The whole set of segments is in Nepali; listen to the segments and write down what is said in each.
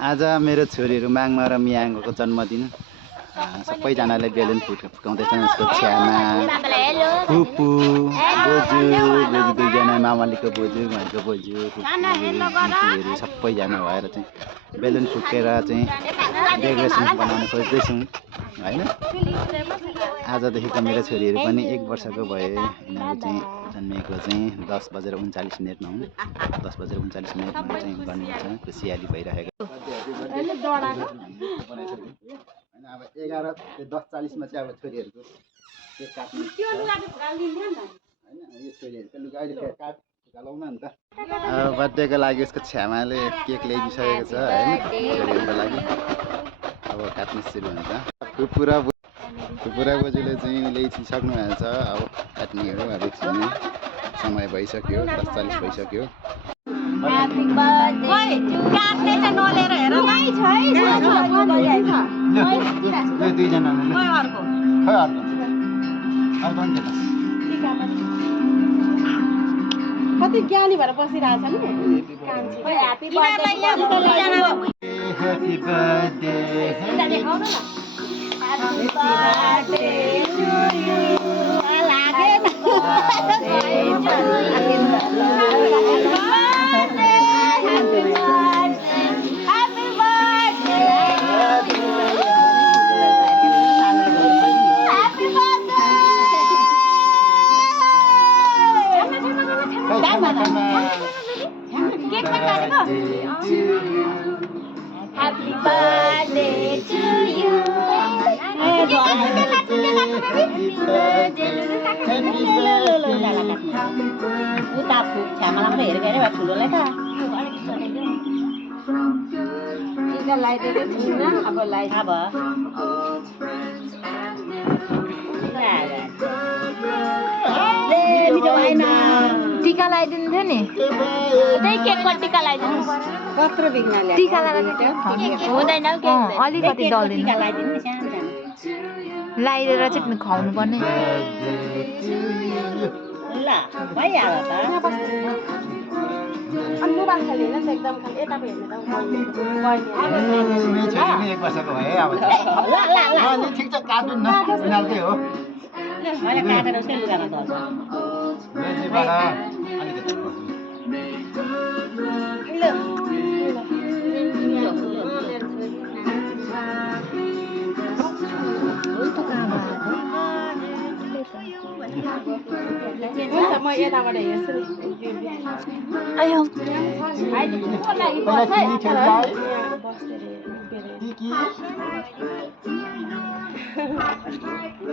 आज मेरो छोरीहरू माङमा र मियाङको जन्मदिन सबैजनाले बेलुन फुकाउँदैछन् यसको छ्यामा फुपू बोजू बोजू दुईजना मामलीको बोजू भनेको बोजू फुपूहरू सबैजना भएर चाहिँ बेलुन फुकेर चाहिँ डेकोरेसन बनाउन खोज्दैछौँ होइन। आजदेखिको मेरो छोरीहरू पनि 1 वर्षको भयो। यिनीहरू चाहिँ जन्मिएको चाहिँ 10:39 हुन्। 10:39 चाहिँ बनिन्छ। खुसियाली भइरहेको अब 11:10:40 मा चाहिँ अब छोरीहरूको केक काट्नु होइन। यो छोरीहरूको लुगा अहिले काटलाउन नि त। बर्थडेको लागि यसको छ्यामाले केक ल्याइदिइसकेको छ होइन छोरीहरूको लागि। अब काट्नु सुरु हुन्छ। फुपुरा बोजूले चाहिँ ल्याइसक्नु भएको छ। अब काट्ने हो। अब एकछिन समय भइसक्यो 10:40 भइसक्यो। कति ज्ञानी भएर बसिरहेछ नि ह्यापी बर्थडे उता छ्यामालाई मात्रै हेरेको हेरे ठुलोलाई त टिका लगाइदिएको छैन। अब टिका लगाइदिनु थियो नि त्यही केकमा टिका लगाइदिनु कत्रो बिग्नाले टिका लगाएर हुँदैन अलिकति दल्दैन लगाइदिएर चाहिँ खुवाउनु पर्ने। ल भइहाल्यो त मोबाइल खाली होइन एकदम खाली यताको हेर्नु त 1 वर्षको भयो अब ठिक छ काट्नु न उनीहरूकै हो। मैले काटेर उसकै लुगामा दर्छ म यताबाट हेर्छु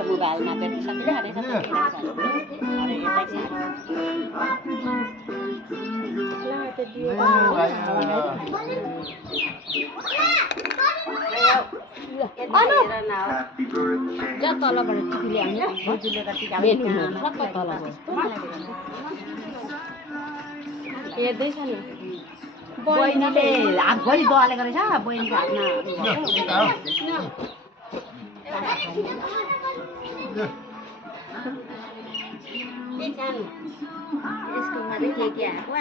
मोबाइलमा चाहिँ सबैले तलबाट टिपीले बोजूले त टिका सबै तल हेर्दैछ नि बहिनीले हातभरि दलेको रहेछ। बहिनीको हातमा यसको मात्रै के आएको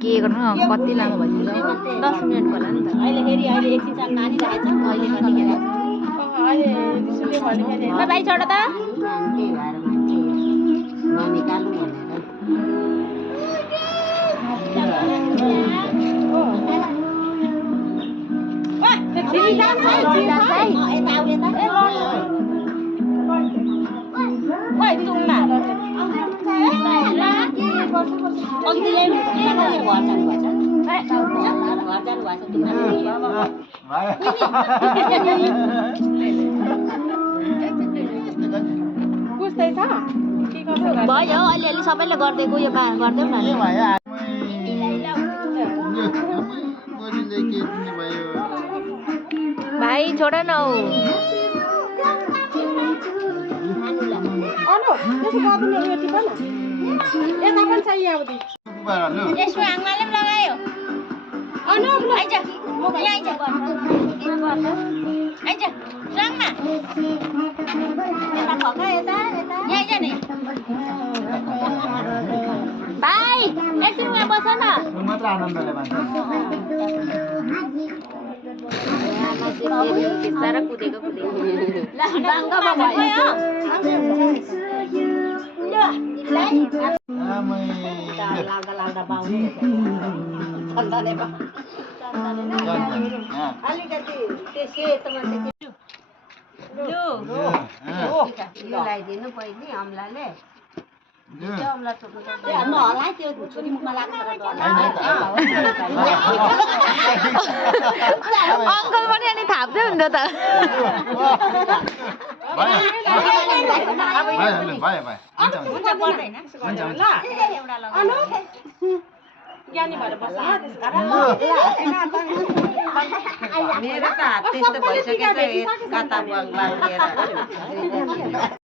के गर्नु कति लामो भइसक्यो 10 मिनेट होला नि त। अहिले फेरि एकछिन नानी राखेछ अहिले कतिखेर भाइ छोड त निकाल्नु भयो अलिअलि सबैले गरिदिएको यो गरिदेऊ न भाइ छोड न हौ यसको आङ्माले पनि लगायो आइज आइज रङमा यता खका यता यता यहाँ आइज नि बाई एकछिन यहाँ बस न ऊ मात्र आनन्दले भन्छ सारा कुदेको बाङ्गोमा भयो आमै लाउँदा बाउले चन्दने अलिकति त्यो सेतोमा यो लगाइदिनु पहिले अम्लाले अम्ला नहला त्यो छोरी मुखमा लाग्छ अङ्कल पनि अनि थाप्दै हुन्थ्यो त ज्ञानी भएर बस्छ मेरो त हात त्यस्तो भइसकेको छ काता बङ्गला लिएर